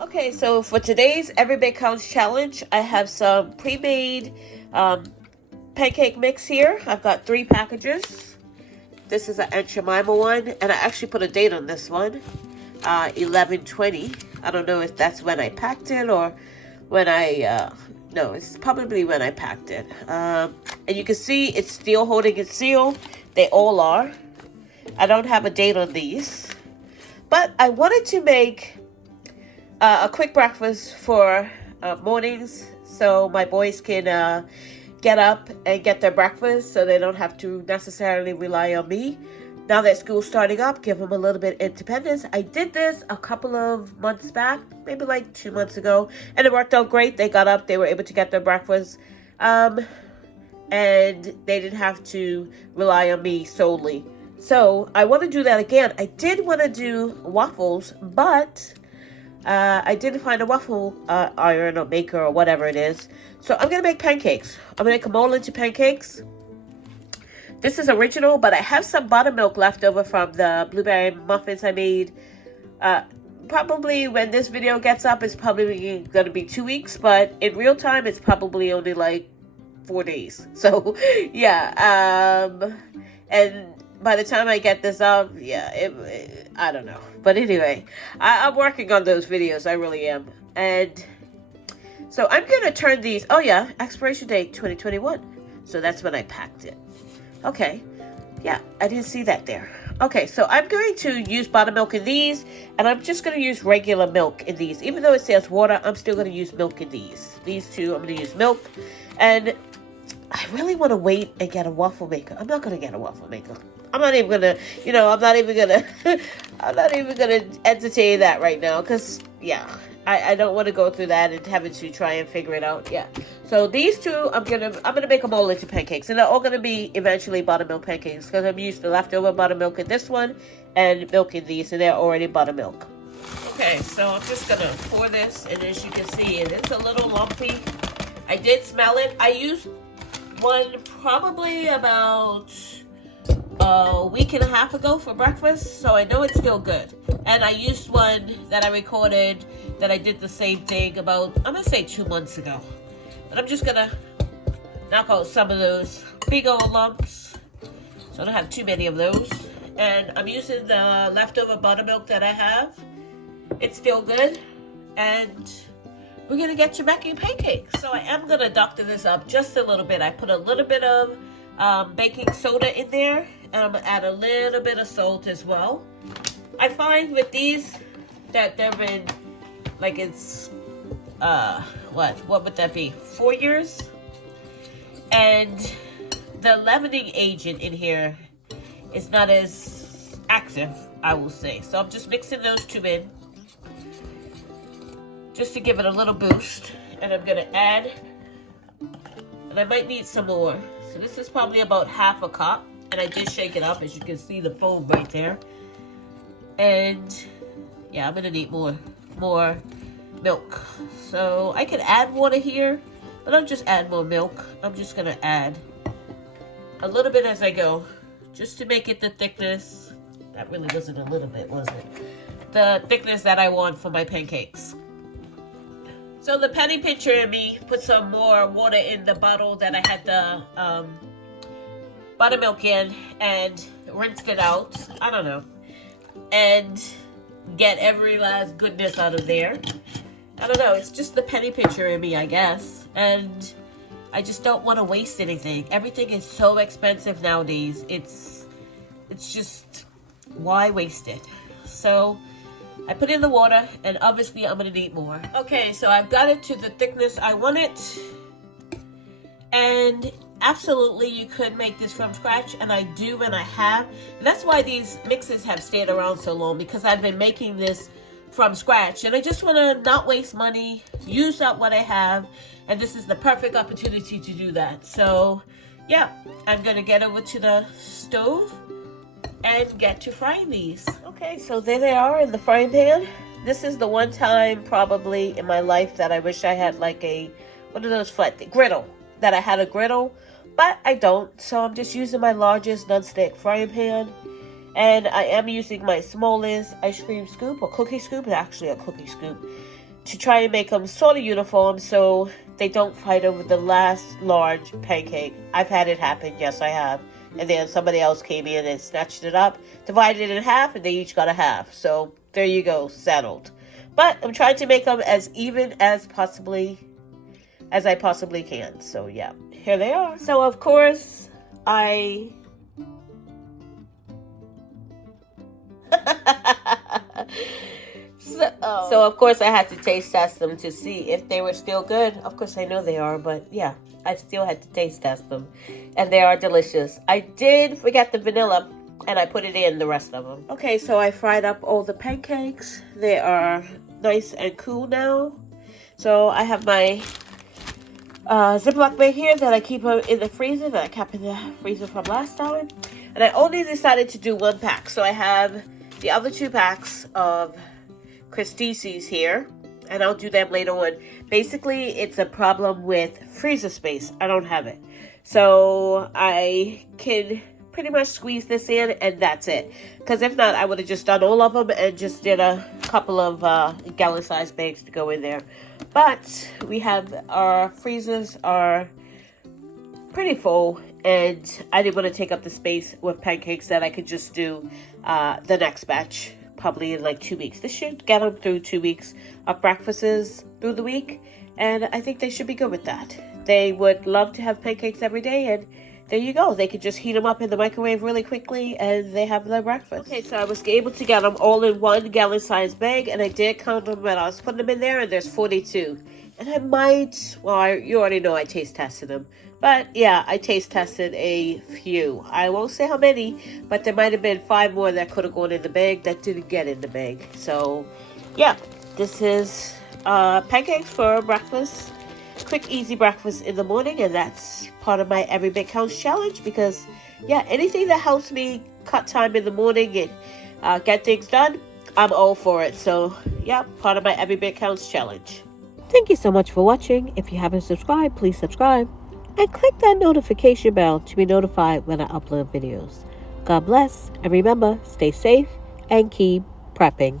Okay, so for today's Every Bake Counts challenge, I have some pre-made pancake mix here. I've got 3 packages. This is an Aunt Jemima one, and I actually put a date on this one, 11/20. I don't know if that's when I packed it or when no, it's probably when I packed it. And you can see it's still holding its seal. They all are. I don't have a date on these, but I wanted to make a quick breakfast for mornings, so my boys can get up and get their breakfast, so they don't have to necessarily rely on me. Now that school's starting up, give them a little bit of independence. I did this a couple of months back, maybe like 2 months ago, and it worked out great. They got up, they were able to get their breakfast, and they didn't have to rely on me solely. So I want to do that again. I did want to do waffles, but I didn't find a waffle iron or maker or whatever it is. So I'm going to make pancakes. I'm going to make them all into pancakes. This is original, but I have some buttermilk left over from the blueberry muffins I made. Probably when this video gets up, it's probably going to be 2 weeks. But in real time, it's probably only like 4 days. So, yeah. And by the time I get this up, yeah, I don't know. But anyway, I'm working on those videos. I really am. And so I'm going to turn these. Oh, yeah. Expiration date 2021. So that's when I packed it. Okay. Yeah, I didn't see that there. Okay, so I'm going to use buttermilk in these. And I'm just going to use regular milk in these. Even though it says water, I'm still going to use milk in these. These two, I'm going to use milk. And I really want to wait and get a waffle maker. I'm not going to get a waffle maker. I'm not even gonna, I'm not even gonna entertain that right now, because yeah, I don't want to go through that and having to try and figure it out. Yeah, so these two, I'm gonna make them all into pancakes, and they're all gonna be eventually buttermilk pancakes, because I'm using the leftover buttermilk in this one and milk in these, and they're already buttermilk. Okay, so I'm just gonna pour this, and as you can see, it's a little lumpy. I did smell it. I used one probably about a week and a half ago for breakfast, so I know it's still good. And I used one that I recorded that I did the same thing about, I'm gonna say 2 months ago. But I'm just gonna knock out some of those big old lumps so I don't have too many of those. And I'm using the leftover buttermilk that I have. It's still good, and we're gonna get to making pancakes. So I am gonna doctor this up just a little bit. I put a little bit of baking soda in there, and I'm gonna add a little bit of salt as well. I find with these that they've been like, it's what would that be, 4 years, and the leavening agent in here is not as active, I will say. So I'm just mixing those two in just to give it a little boost, and I'm gonna add, and I might need some more. So this is probably about half a cup, and I did shake it up, as you can see the foam right there. And yeah, I'm gonna need more milk. So I could add water here, but I'll just add more milk. I'm just gonna add a little bit as I go, just to make it the thickness. That really wasn't a little bit, was it? The thickness that I want for my pancakes. So the penny pincher in me put some more water in the bottle that I had the buttermilk in, and rinsed it out. I don't know. And get every last goodness out of there. I don't know. It's just the penny pincher in me, I guess. And I just don't want to waste anything. Everything is so expensive nowadays. It's just, why waste it? So I put in the water, and obviously I'm going to need more. Okay, so I've got it to the thickness I want it. And absolutely, you could make this from scratch, and I do, and I have. And that's why these mixes have stayed around so long, because I've been making this from scratch. And I just want to not waste money, use up what I have, and this is the perfect opportunity to do that. So, yeah, I'm going to get over to the stove and get to frying these. Okay, so there they are in the frying pan. This is the one time probably in my life that I wish I had like a, what are those flat, griddle, that I had a griddle. but I don't. So I'm just using my largest nonstick frying pan. And I am using my smallest ice cream scoop or cookie scoop. It's actually a cookie scoop. To try and make them sort of uniform so they don't fight over the last large pancake. I've had it happen. Yes, I have. And then somebody else came in and snatched it up, divided it in half, and they each got a half. So there you go, settled. But I'm trying to make them as even as I possibly can. So yeah, here they are. So of course, So of course I had to taste test them to see if they were still good. Of course I know they are, but yeah, I still had to taste test them. And they are delicious. I did forget the vanilla, and I put it in the rest of them. Okay, so I fried up all the pancakes. They are nice and cool now. So I have my Ziploc bag here that I keep in the freezer, that I kept in the freezer from last time. And I only decided to do 1 pack. So I have the other 2 packs of Christie's here, and I'll do them later on. Basically, it's a problem with freezer space. I don't have it. So I can pretty much squeeze this in, and that's it. Because if not, I would have just done all of them and just did a couple of gallon-sized bags to go in there. But we have our freezers are pretty full, and I didn't want to take up the space with pancakes that I could just do the next batch. Probably in like 2 weeks. This should get them through 2 weeks of breakfasts through the week, and I think they should be good with that. They would love to have pancakes every day, and there you go. They could just heat them up in the microwave really quickly, and they have their breakfast. Okay, so I was able to get them all in 1 gallon-sized bag, and I did count them when I was putting them in there, and there's 42. And I might, well, you already know I taste tested them. But yeah, I taste tested a few. I won't say how many, but there might have been 5 more that could have gone in the bag that didn't get in the bag. So yeah, this is pancakes for breakfast. Quick, easy breakfast in the morning, and that's part of my Every Bit Counts challenge because, yeah, anything that helps me cut time in the morning and get things done, I'm all for it. So yeah, part of my Every Bit Counts challenge. Thank you so much for watching. If you haven't subscribed, please subscribe. And click that notification bell to be notified when I upload videos. God bless, and remember, stay safe and keep prepping.